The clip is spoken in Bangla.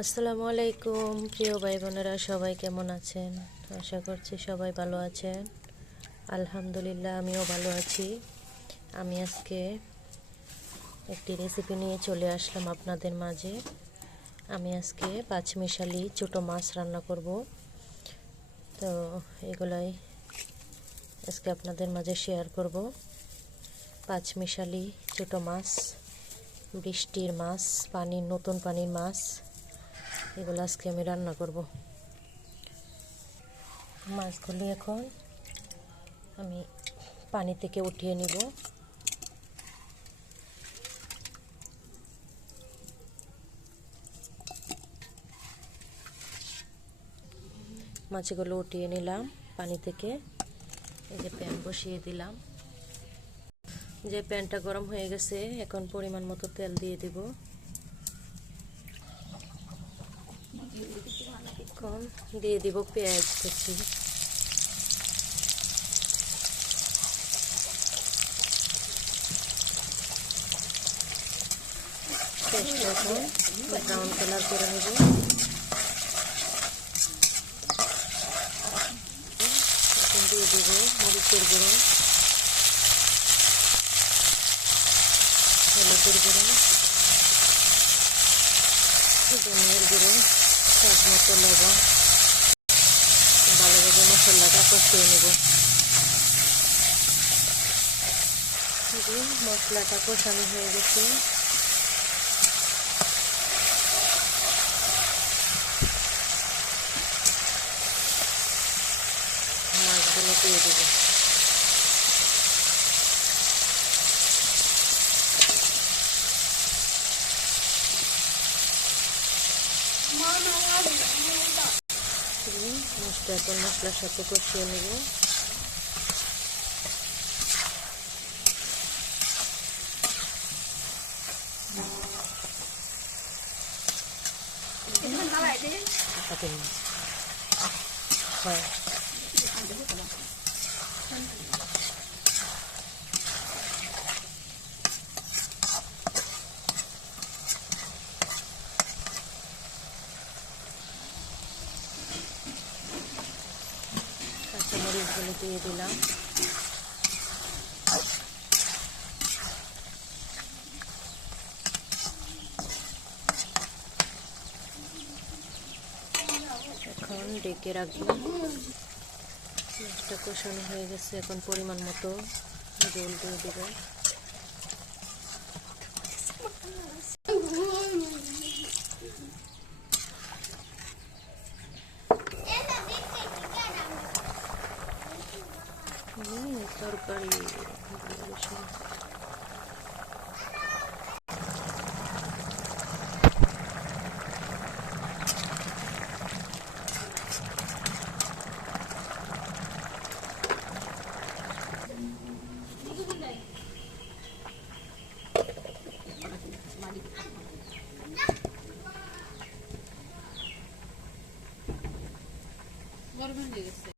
আসসালামু আলাইকুম প্রিয় ভাই বোনেরা, সবাই কেমন আছেন? আশা করছি সবাই ভালো আছেন। আলহামদুলিল্লাহ, আমিও ভালো আছি। আমি আজকে একটি রেসিপি নিয়ে চলে আসলাম আপনাদের মাঝে। আমি আজকে পাঁচমিশালি ছোটো মাছ রান্না করব। তো এগুলাই আজকে আপনাদের মাঝে শেয়ার করব। পাঁচমিশালি ছোটো মাছ, বৃষ্টির মাছ, নতুন পানির মাছ, এগুলো আজকে আমি রান্না করব। মাছগুলি এখন আমি পানি থেকে উঠিয়ে নিব। মাছগুলো উঠিয়ে নিলাম পানি থেকে। এই যে প্যান বসিয়ে দিলাম। যে প্যানটা গরম হয়ে গেছে, এখন পরিমাণ মতো তেল দিয়ে দিব। এখন দিয়ে দিব পেঁয়াজ কুচি। পেঁয়াজটা এখন ব্রাউন কালার করে নেব। এখন দিয়ে দেব মরিচের গুঁড়ো, হলুদের গুঁড়ো, ধনিয়ার গুঁড়ো, স্বাদ মতো লবণ। ভালোভাবে মশলাটা কষিয়ে নেব। মশলাটা কষানো হয়ে গেছে। মাছগুলো দিয়ে দেবো। মাছটা এখন মশলার সাথে কষিয়ে নেব। কাঁচামরিচগুলো দিয়ে দিলাম। এখন ডেকে রাখবো। মাছটা কষানো হয়ে গেছে, এখন পরিমাণ মতো জল দিয়ে দেবো। তরকারি গরম হয়ে গেছে।